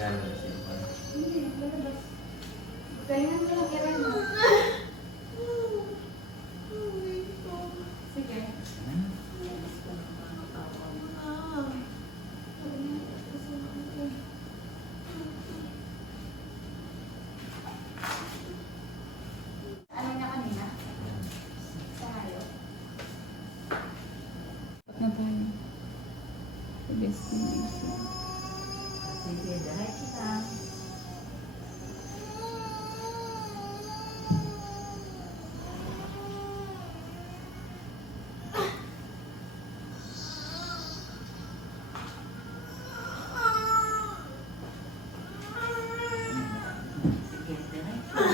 Lalabas yung pan. Hindi, lalabas. Galingan mo lang, iray mo. Sige. Ano niya kanina? Sa hayo? Na tayo. The destination. Sige, diretso lang. Sige, diretso.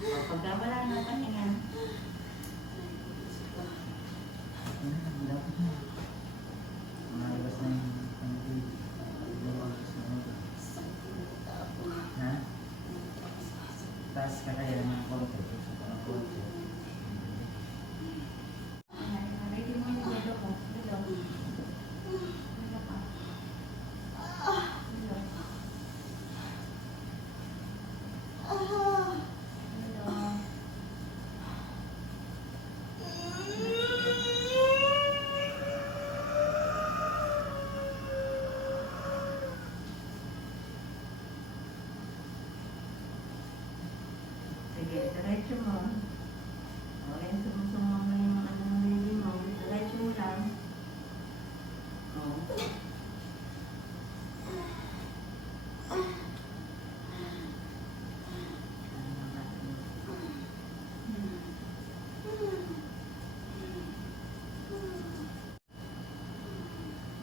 O, pagka wala na pahinga. Malabas na yung pangkid. Lumabas na ako. Ha? Taas ka kaya ng konti. Sa parang konti. Ready mo yung yelo ko. Yelo. Yelo ka. Yelo. Yelo. Sige, diretso mo. O, yan, sumusungo mo yung ano ng baby mo. Diretso mo lang. O.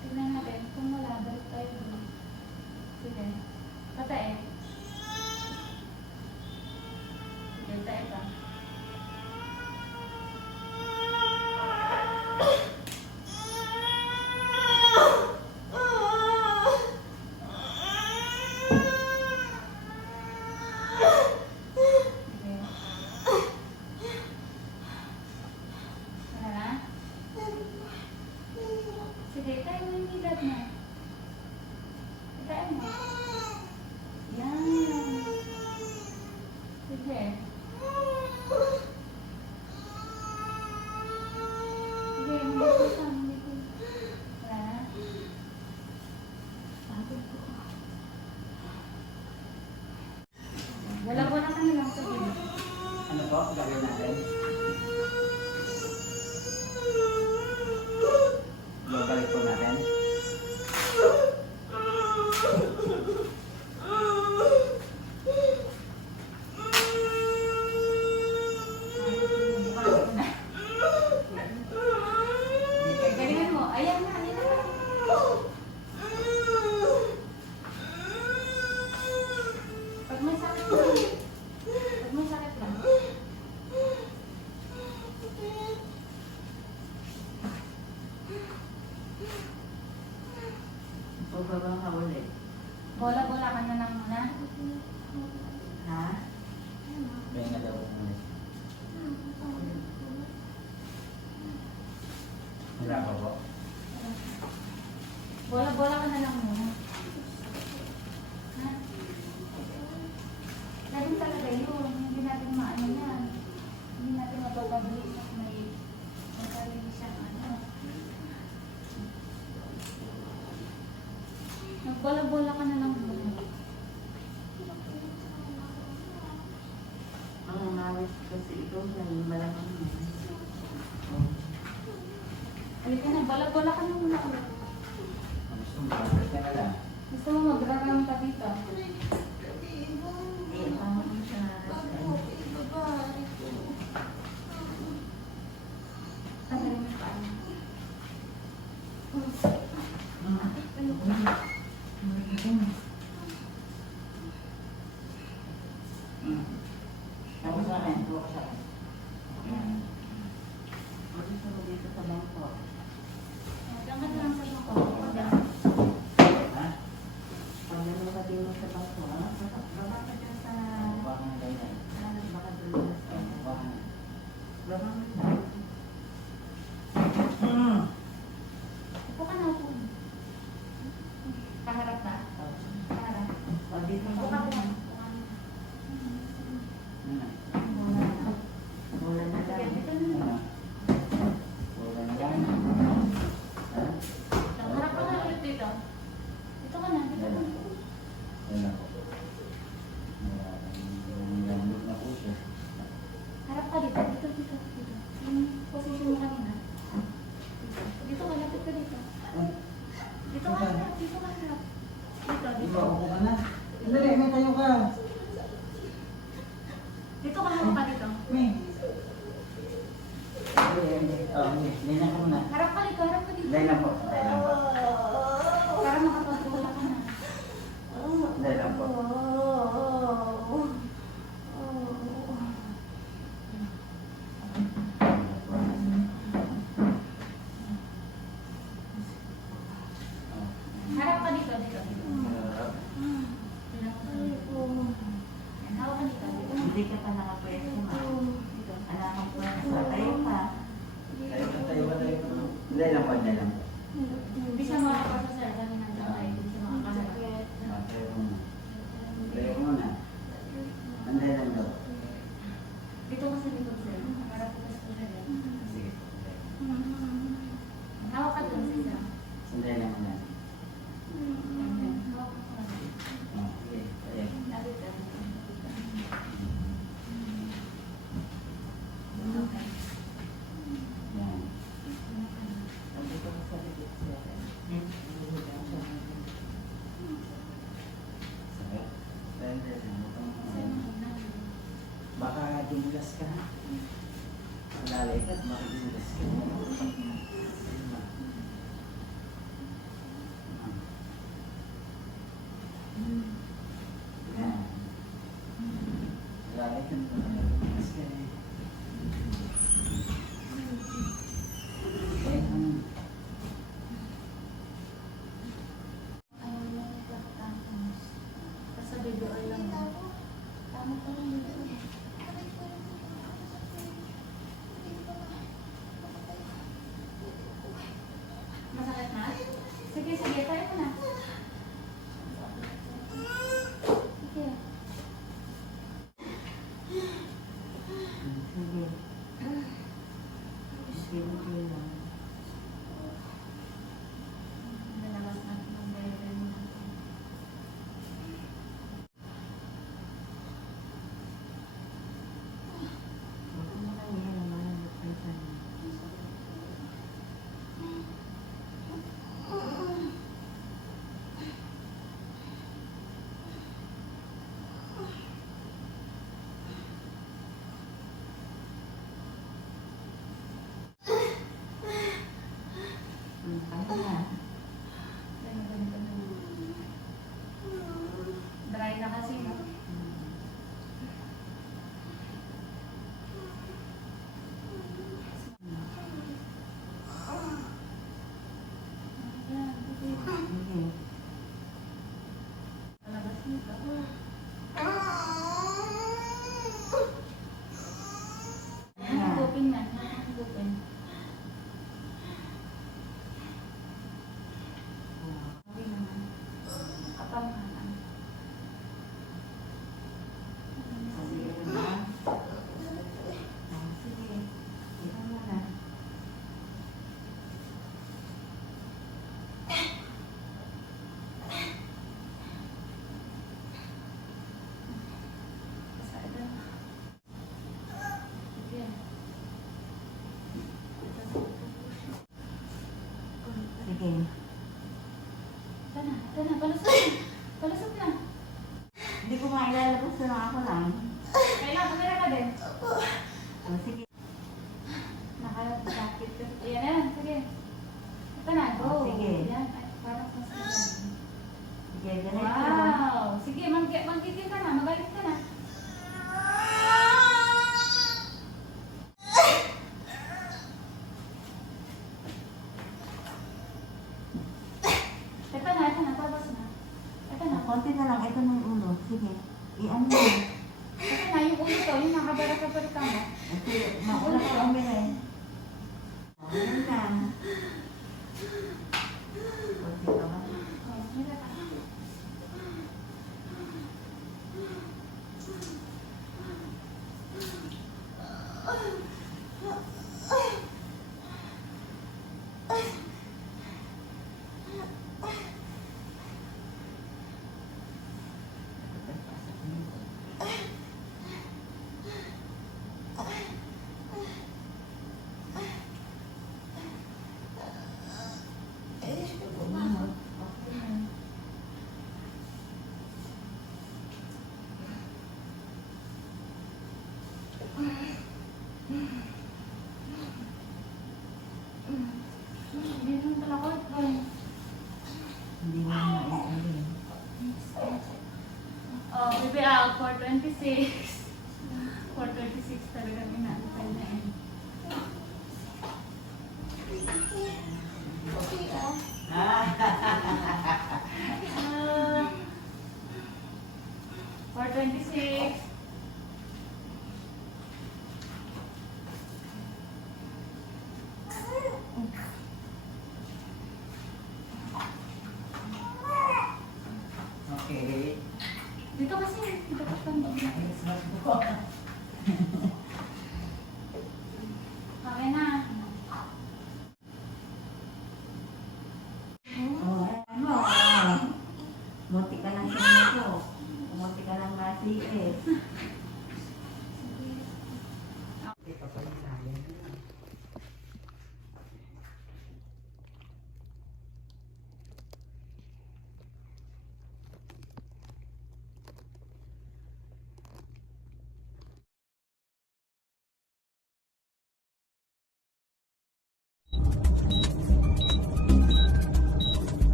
Tingnan natin kung wala, balik tayo dun. Sige. Patae. Sige, tae ka. Sige. Wala na? Sige, tayo mo yung hilat mo. Tayo mo. Yan. Sige. Sige, hindi ko siya. Hindi ko. Wala na? Pagod ko. Wala ko na kami lang sa gilid. Ano po? Gagawin natin? Babalik po natin. Galingan mo. Ayan na, ayan na. Pag may sakit lang. Pag may sakit lang. O, baba ka ulit. Bola-bola ka na lang muna. Ha? Pahinga daw po muna. Wala pa po. Bola-bola ka na lang muna. Ha? Ganun talaga yun. Hindi natin maano yan. Hindi natin mapapabilis at may sarili siyang ano. Nagbola-bola ka na lang muna. Ang umawit kasi ikaw sa malamang mo. O. Halika na, bola-bola ka na muna ulit. Gusto mo, babalik ka na lang. Gusto mo magraram ka dito? Eh, tama mo siya. Tanggalin mo pa. Tapos sa akin, tuwa ka sa akin. Yan. O, gusto mo dito sa bangko. Tanggal lang sa mga ko. Ha? Pag ano ka din mo sa bangko, baba ka dyan sa... Baka na ganyan. Baka doon sa... Baka na. Dahil lang po. Dahil lang po. Para makapagtulak ka na. Dahil lang po. Harap ka dito, dito. Hawak ka dito, dito. Hindi ka pa nakapwesto, ma. Anak ang pwesto. Tayo pa. Tayo ba tayo? Dahil lang po. Dahil lang po. Bisa makapasa sir, kami nandiyan kayo. Bisa makakasakit. Tayo muna. Tayo muna. Anday lang daw. Dito kasi dito sir. Para po kasi sir. Sige. Hawak ka dun sir. Anday lang muna. Hawak ka dun. Sige. Tayo. Lapit ka. Okay. Yan. Sabi ko sa likod siya. Sige. Anday lang. Baka dumulas ka na. Lalay ka at baka dumulas ka na. Yan. Lalay ka na. Dumulas ka na. Basta video ay lang. Tama pa rin dito. Masakit na? Sige, sige. Tayo mo na. Sige. Sige. Sige lang. Lalabas natin ang bayaran mo. Huwag mo lang yan ang malamot ng sana. Kaya na. Dry na kasi, no? Ayan, sige. Sige. Palabas nito. Ayan, higupin na. Higupin. Okay naman. Kapang ka lang. Sige na. Sige. Ikaw mo na. Basta ito. Sige. Sige. Ito na, palusot na. Palusot na. Hindi ko mailalabas na ako lang. Kailangan, kamera ka din. O, sige. Nakasakit ka. Ayan na, sige. Ito na, go. Sige. Yan, ay, parang mas Sige, ganito. wow! Sige, magkikil ka na, magalit ka na. Ito na, pabas na. Ito na. Konti na lang. Ito na yung ulo. Sige. I-ano mo. Ito na, yung ulo to, yung nakabara-kabara ka mo. Kasi mauna ka ang bilay. O, ganun ka. Konti ka ba? Oh, mira ka. Ganun 4:26. 4:26 talagang inaantay na eh. Ah, 4:26. Okay. Dito kasi, dito ka tanda. Let's go. Okay na. Oh, ano? Ah, munti ka ng sumuko. Munti ka ng masiis.